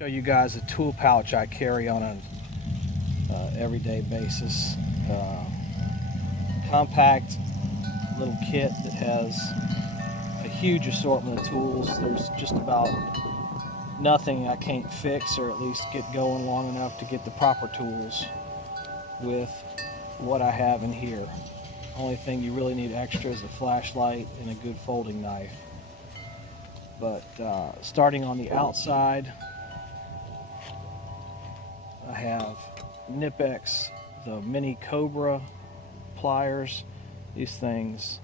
Show you guys a tool pouch I carry on an everyday basis. Compact little kit that has a huge assortment of tools. There's just about nothing I can't fix or at least get going long enough to get the proper tools with what I have in here. Only thing you really need extra is a flashlight and a good folding knife. But starting on the outside, I have Knipex, the mini Cobra pliers. These things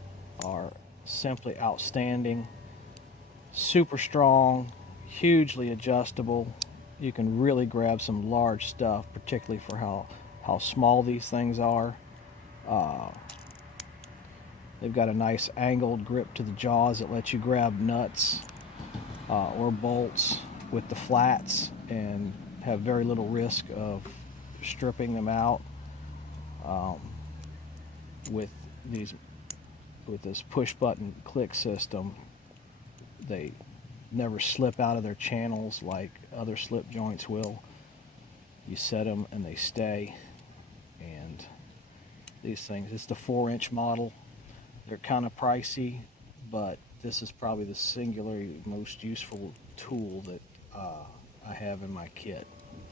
are simply outstanding, super strong, hugely adjustable. You can really grab some large stuff, particularly for how small these things are. They've got a nice angled grip to the jaws that lets you grab nuts or bolts with the flats and have very little risk of stripping them out. With this push button click system, they never slip out of their channels like other slip joints will. You set them and they stay. And these things, it's the 4-inch model. They're kind of pricey, but this is probably the singularly most useful tool that I have in my kit.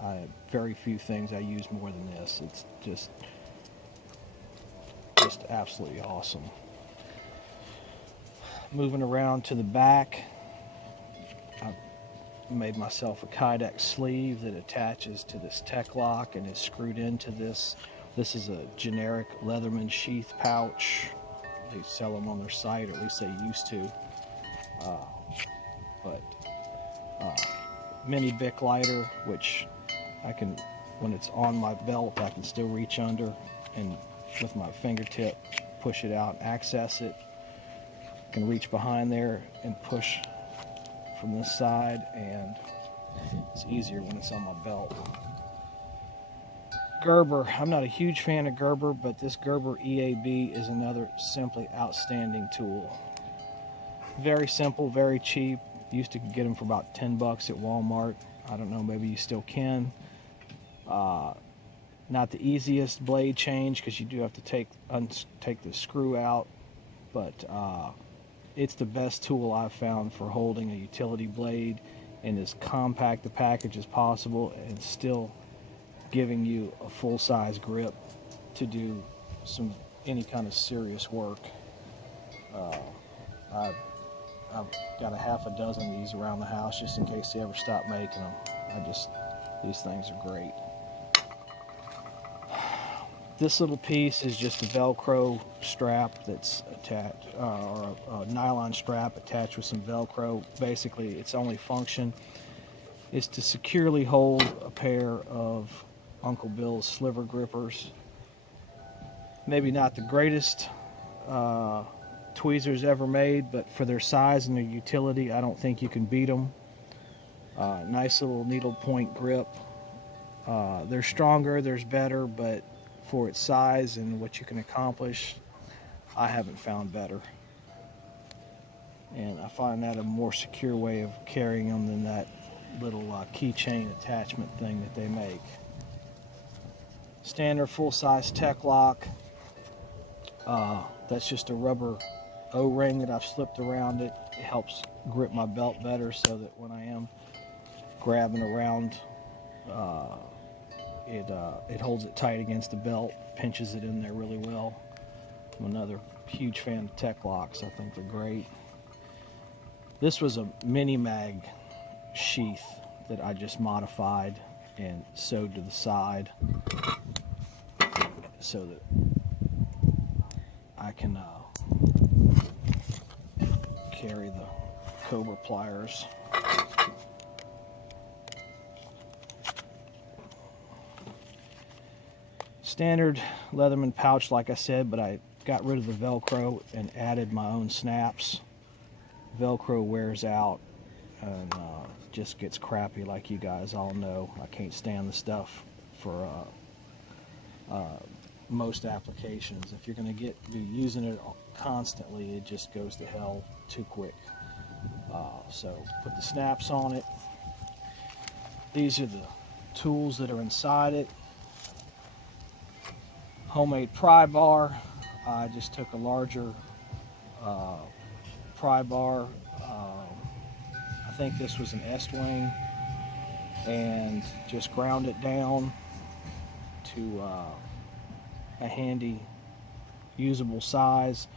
I have very few things I use more than this. It's just absolutely awesome. Moving around to the back, I've made myself a Kydex sleeve that attaches to this tech lock and is screwed into this. This is a generic Leatherman sheath pouch. They sell them on their site, or at least they used to. Mini Bic lighter, which I can, when it's on my belt, I can still reach under and with my fingertip push it out and access it. I can reach behind there and push from this side, and it's easier when it's on my belt. Gerber, I'm not a huge fan of Gerber, but this Gerber EAB is another simply outstanding tool. Very simple, very cheap. Used to get them for about 10 bucks at Walmart. I don't know, maybe you still can. Not the easiest blade change because you do have to take the screw out, but it's the best tool I've found for holding a utility blade in as compact a package as possible and still giving you a full-size grip to do any kind of serious work. I've got a half a dozen of these around the house just in case they ever stop making them. These things are great. This little piece is just a Velcro strap that's attached, or a nylon strap attached with some Velcro. Basically, its only function is to securely hold a pair of Uncle Bill's sliver grippers. Maybe not the greatest tweezers ever made, but for their size and their utility, I don't think you can beat them. Nice little needle point grip. There's stronger, there's better, but for its size and what you can accomplish, I haven't found better. And I find that a more secure way of carrying them than that little keychain attachment thing that they make. Standard full-size tech lock. That's just a rubber O-ring that I've slipped around it. It helps grip my belt better so that when I am grabbing around, it holds it tight against the belt, pinches it in there really well. I'm another huge fan of tech locks. I think they're great. This was a mini Mag Sheath that I just modified and sewed to the side so that I can carry the Cobra pliers. Standard Leatherman pouch, like I said, but I got rid of the Velcro and added my own snaps. Velcro wears out and just gets crappy, like you guys all know. I can't stand the stuff for most applications. If you're going to be using it constantly, it just goes to hell too quick. So put the snaps on it. These are the tools that are inside it. Homemade pry bar. I just took a larger pry bar. I think this was an S-wing, and just ground it down to a handy, usable size.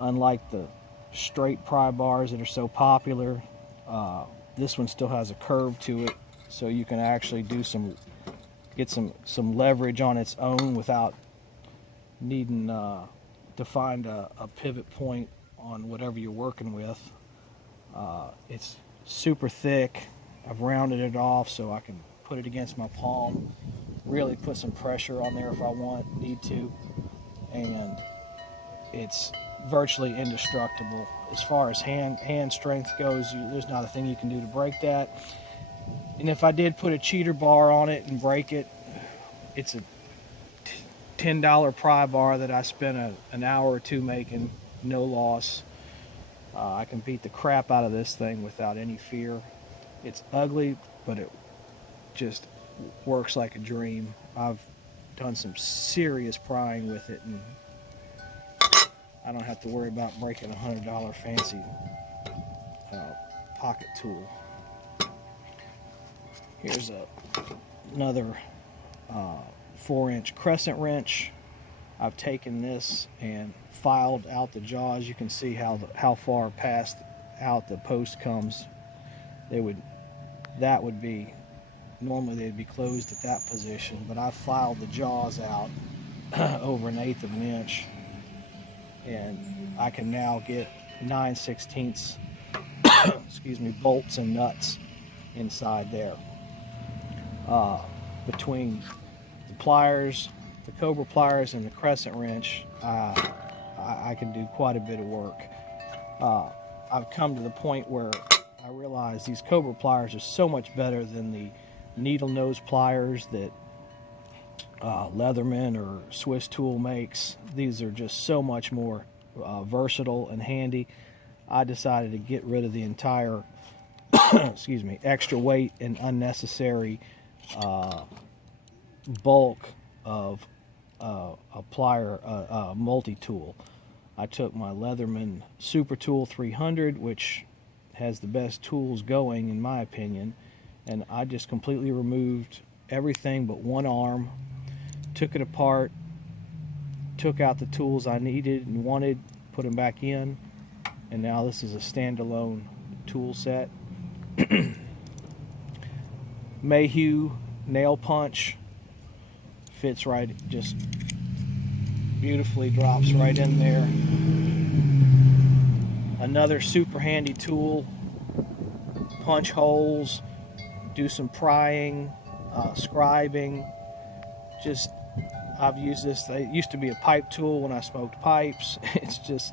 Unlike the straight pry bars that are so popular, this one still has a curve to it, so you can actually get some leverage on its own without needing to find a pivot point on whatever you're working with. It's super thick. I've rounded it off so I can put it against my palm, really put some pressure on there if I need to, and it's virtually indestructible. As far as hand strength goes, there's not a thing you can do to break that. And if I did put a cheater bar on it and break it, it's a $10 pry bar that I spent an hour or two making, no loss. I can beat the crap out of this thing without any fear. It's ugly, but it just works like a dream. I've done some serious prying with it, and I don't have to worry about breaking a $100 fancy pocket tool. Here's another 4-inch Crescent Wrench. I've taken this and filed out the jaws. You can see how far past out the post comes. That would be, normally they'd be closed at that position, but I filed the jaws out over 1/8 of an inch, and I can now get 9/16 excuse me, bolts and nuts inside there. Between the pliers, the Cobra pliers, and the Crescent Wrench, I can do quite a bit of work. I've come to the point where I realize these Cobra pliers are so much better than the needle nose pliers that Leatherman or Swiss Tool makes. These are just so much more versatile and handy. I decided to get rid of the entire excuse me, extra weight and unnecessary bulk of a plier multi-tool. I took my Leatherman Super Tool 300, which has the best tools going in my opinion, and I just completely removed everything but one arm, took it apart, took out the tools I needed and wanted, put them back in, and now this is a standalone tool set. Mayhew nail punch fits right, just beautifully drops right in there. Another super handy tool. Punch holes, do some prying, scribing. Just, I've used this. It used to be a pipe tool when I smoked pipes. It's just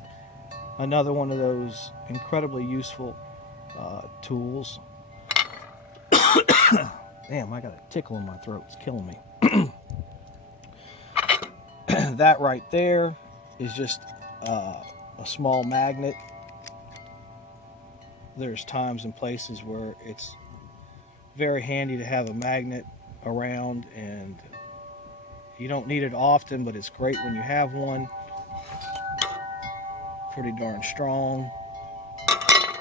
another one of those incredibly useful tools. Damn, I got a tickle in my throat. It's killing me. That right there is just a small magnet. There's times and places where it's very handy to have a magnet around, and you don't need it often, but it's great when you have one. Pretty darn strong,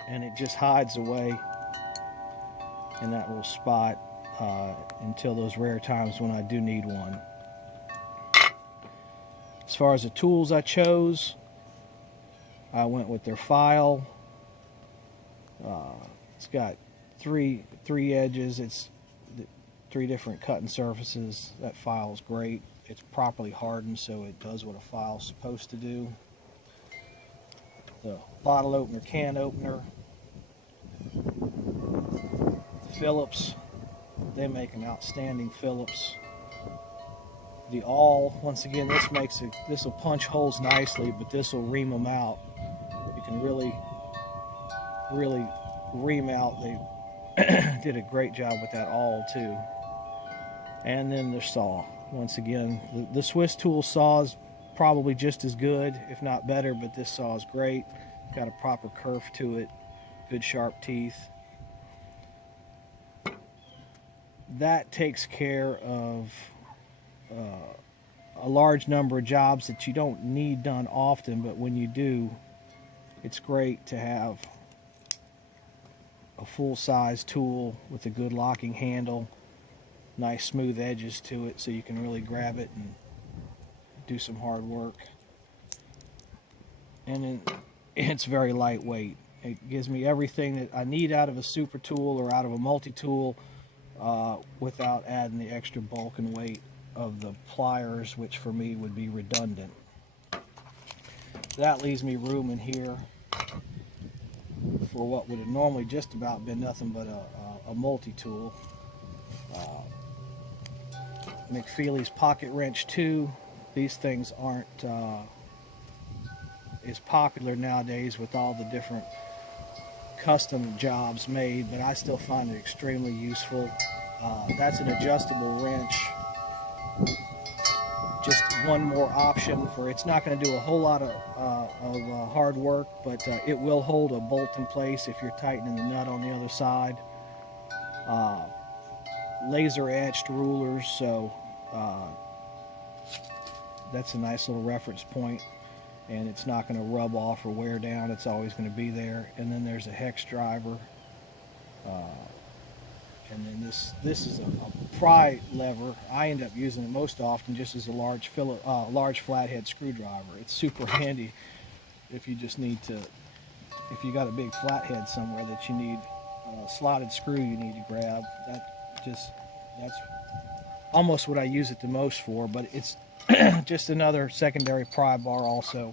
and it just hides away in that little spot until those rare times when I do need one. As far as the tools I chose, I went with their file. It's got three edges. It's 3 different cutting surfaces. That file is great. It's properly hardened, so it does what a file is supposed to do. The bottle opener, can opener. Phillips, they make an outstanding Phillips. The awl, once again, this will punch holes nicely, but this will ream them out. You can really ream out. They did a great job with that awl too. And then the saw, once again, the Swiss Tool saw is probably just as good, if not better, but this saw is great. Got a proper curve to it, good sharp teeth. that takes care of a large number of jobs that you don't need done often, but when you do, it's great to have a full-size tool with a good locking handle, nice smooth edges to it so you can really grab it and do some hard work. And then it's very lightweight. It gives me everything that I need out of a super tool or out of a multi-tool without adding the extra bulk and weight of the pliers, which for me would be redundant. That leaves me room in here for what would have normally just about been nothing but a multi-tool. McFeely's Pocket Wrench 2. These things aren't as popular nowadays with all the different custom jobs made, but I still find it extremely useful. That's an adjustable wrench. Just one more option for, it's not going to do a whole lot of hard work, but it will hold a bolt in place if you're tightening the nut on the other side. Laser etched rulers, so that's a nice little reference point, and it's not going to rub off or wear down. It's always going to be there. And then there's a Hex Driver, and then this is a pry lever. I end up using it most often just as a large flathead screwdriver. It's super handy if you just need to, if you got a big flathead somewhere that you need a slotted screw you need to grab. That's almost what I use it the most for, but it's just another secondary pry bar also.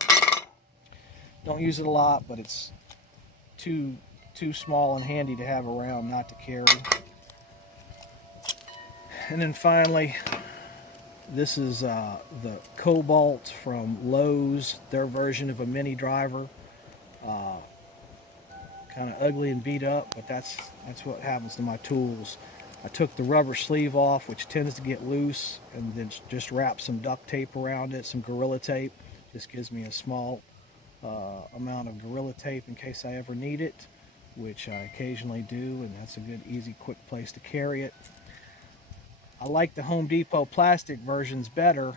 Don't use it a lot, but it's too small and handy to have around not to carry. And then finally, this is the Cobalt from Lowe's, their version of a mini driver. Kind of ugly and beat up, but that's what happens to my tools. I took the rubber sleeve off, which tends to get loose, and then just wrapped some duct tape around it, some Gorilla Tape. This gives me a small amount of Gorilla Tape in case I ever need it, which I occasionally do, and that's a good, easy, quick place to carry it. I like the Home Depot plastic versions better,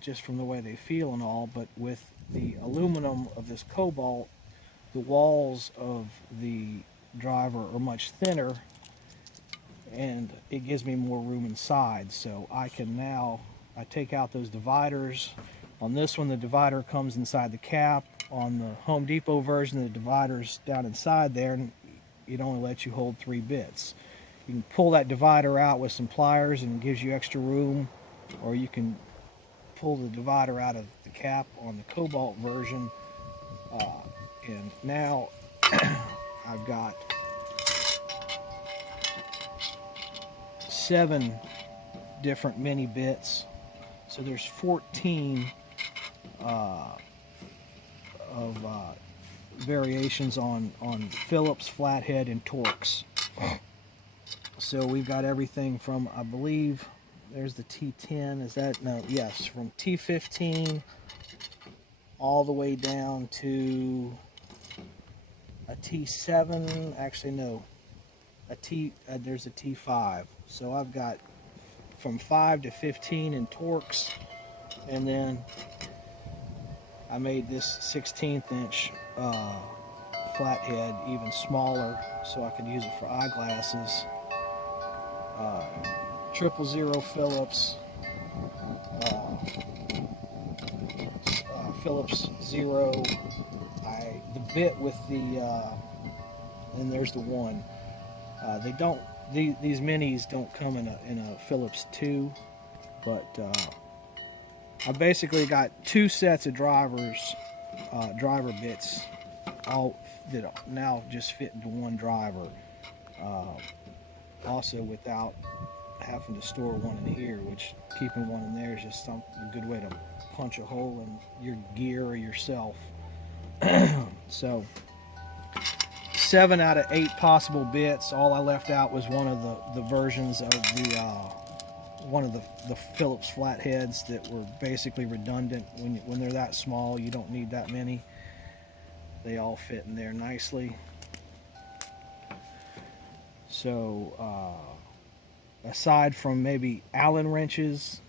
just from the way they feel and all, but with the aluminum of this Cobalt, the walls of the driver are much thinner, and it gives me more room inside. So I can now, I take out those dividers. On this one, the divider comes inside the cap. On the Home Depot version, the divider's down inside there, and it only lets you hold 3 bits. You can pull that divider out with some pliers and it gives you extra room, or you can pull the divider out of the cap on the Cobalt version. And now I've got 7 different mini bits, so there's 14 of variations on Phillips, flathead, and Torx. So we've got everything from, I believe, there's the T10, is that, no, yes, from T15 all the way down to a T7, actually no, there's a T5. So I've got from 5 to 15 in Torx, and then I made this 16th inch flathead even smaller so I could use it for eyeglasses. 000 Phillips, Phillips 0. The bit with the, and there's the 1. They don't. These minis don't come in a Phillips 2, but I basically got 2 sets of driver bits, all that now just fit into one driver. Also without having to store one in here, which keeping one in there is just a good way to punch a hole in your gear or yourself. So 7 out of 8 possible bits. All I left out was one of the versions of the one of the Phillips flatheads that were basically redundant. When they're that small, you don't need that many. They all fit in there nicely. So a aside from maybe Allen wrenches,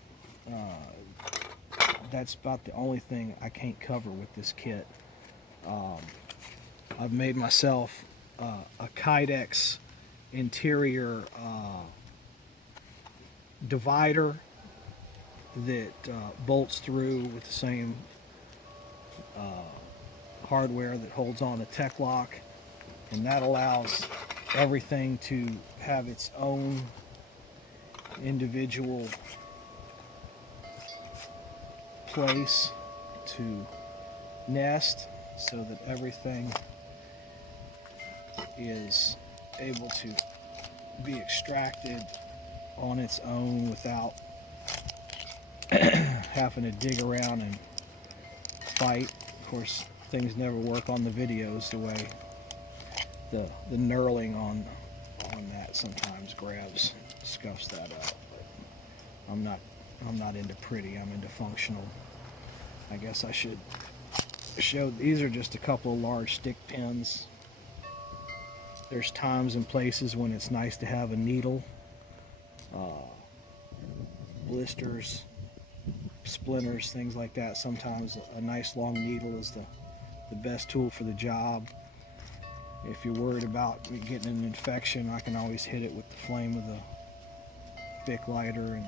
that's about the only thing I can't cover with this kit. I've made myself a Kydex interior divider that bolts through with the same hardware that holds on the tech lock, and that allows everything to have its own individual place to nest, so that everything is able to be extracted on its own without having to dig around and fight. Of course, things never work on the videos the way the knurling on that sometimes scuffs that up. I'm not into pretty, I'm into functional. I guess I should show, these are just a couple of large stick pins. There's times and places when it's nice to have a needle. Blisters, splinters, things like that. Sometimes a nice long needle is the best tool for the job. If you're worried about getting an infection, I can always hit it with the flame of the Bic lighter,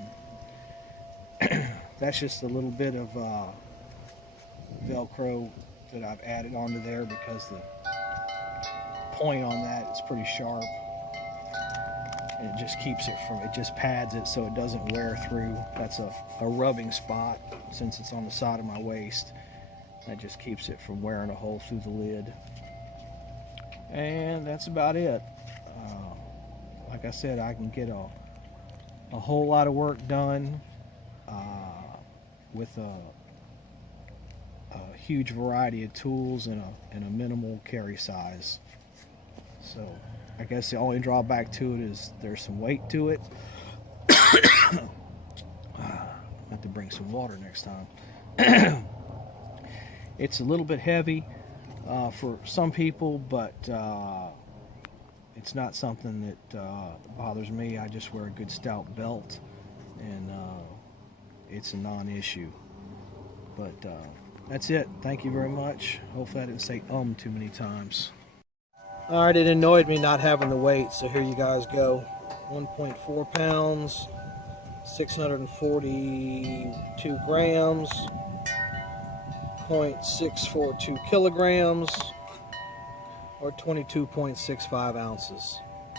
and that's just a little bit of Velcro that I've added onto there because the point on that is pretty sharp, and it just keeps it from, it just pads it so it doesn't wear through. That's a rubbing spot, since it's on the side of my waist. That just keeps it from wearing a hole through the lid. And that's about it. Like I said, I can get a whole lot of work done with a huge variety of tools and a minimal carry size. So I guess the only drawback to it is there's some weight to it. I have to bring some water next time. It's a little bit heavy for some people, but it's not something that bothers me. I just wear a good stout belt, and it's a non-issue. But that's it. Thank you very much. Hopefully I didn't say too many times. Alright, it annoyed me not having the weight, so here you guys go. 1.4 pounds, 642 grams, 0.642 kilograms, or 22.65 ounces.